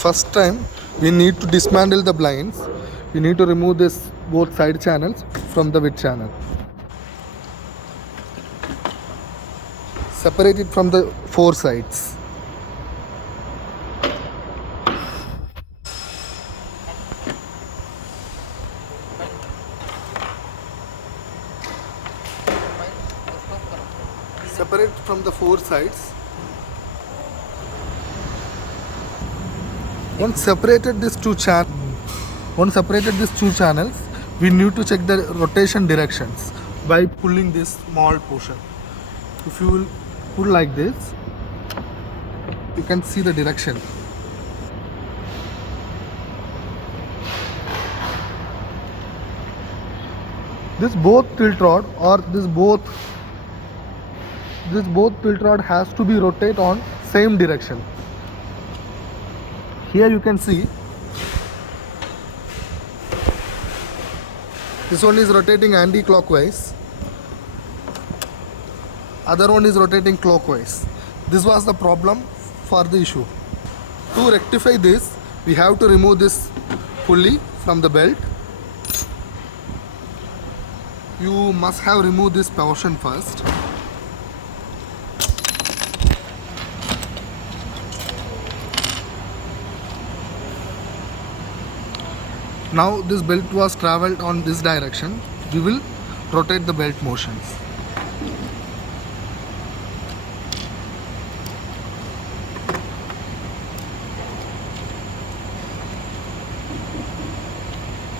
First time we need to dismantle the blinds. We need to remove this both side channels from the width channel. Separate it from the four sides. Separate from the four sides. Once separated these two channels, we need to check the rotation directions by pulling this small portion. If you will pull like this, you can see the direction. This both tilt rod or this both tilt rod has to be rotate on same direction. Here you can see this one is rotating anti-clockwise, other one is rotating clockwise. This was the problem for the issue. To rectify this, we have to remove this pulley from the belt. You must have removed this portion first. Now this belt was traveled on this direction. We will rotate the belt motions.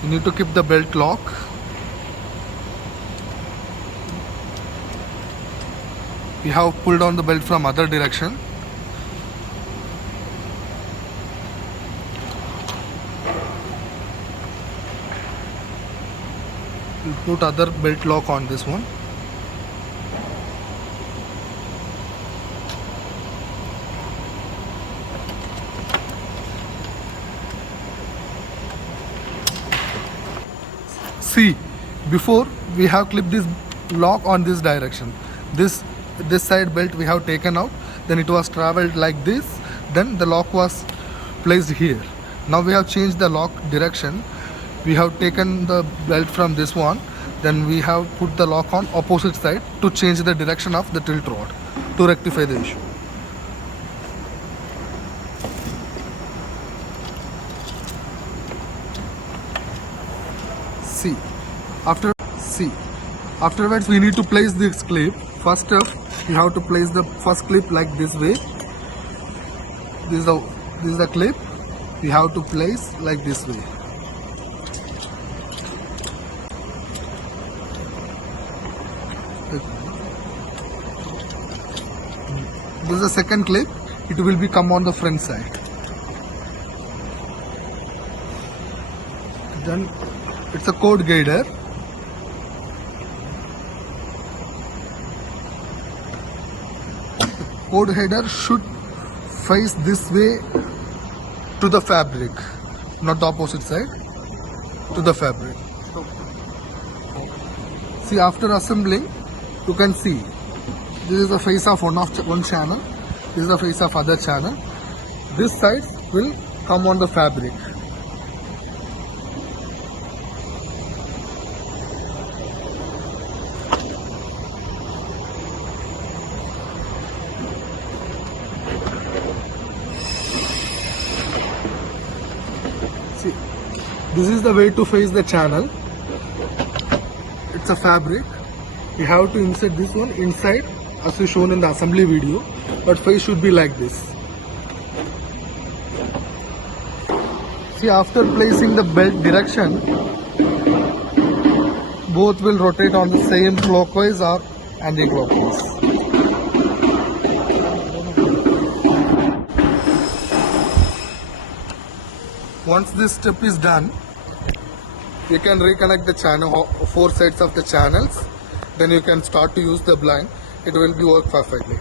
You need to keep the belt lock. We have pulled on the belt from other direction. We'll put other belt lock on this one. See, before we have clipped this lock on this direction. This side belt we have taken out, then it was traveled like this, then the lock was placed here. Now we have changed the lock direction. We have taken the belt from this one, then we have put the lock on opposite side to change the direction of the tilt rod to rectify the issue. Afterwards we need to place this clip. First step, you have to place the first clip like this way. This is the clip. We have to place like this way. This is the second clip. It will be come on the front side. Then it's a code guider. Code header should face this way to the fabric, not the opposite side, to the fabric. See, after assembling, you can see this is the face of one channel, this is the face of other channel. This side will come on the fabric. See, this is the way to face the channel. It's a fabric. You have to insert this one inside as is shown in the assembly video, but face should be like this. See, after placing the belt direction, both will rotate on the same clockwise or anti-clockwise. Once this step is done, you can reconnect the channel, four sides of the channels. Then you can start to use the blind. It will be work perfectly.